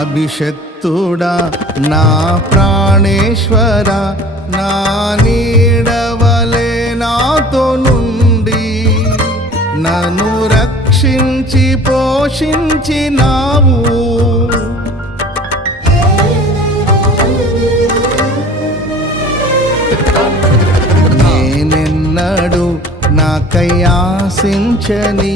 అభిషక్తుడా నా ప్రాణేశ్వర, నా నీడవలే నాతో నుండి నన్ను రక్షించి పోషించినావు. నేనెన్నడు నాకై ఆశించని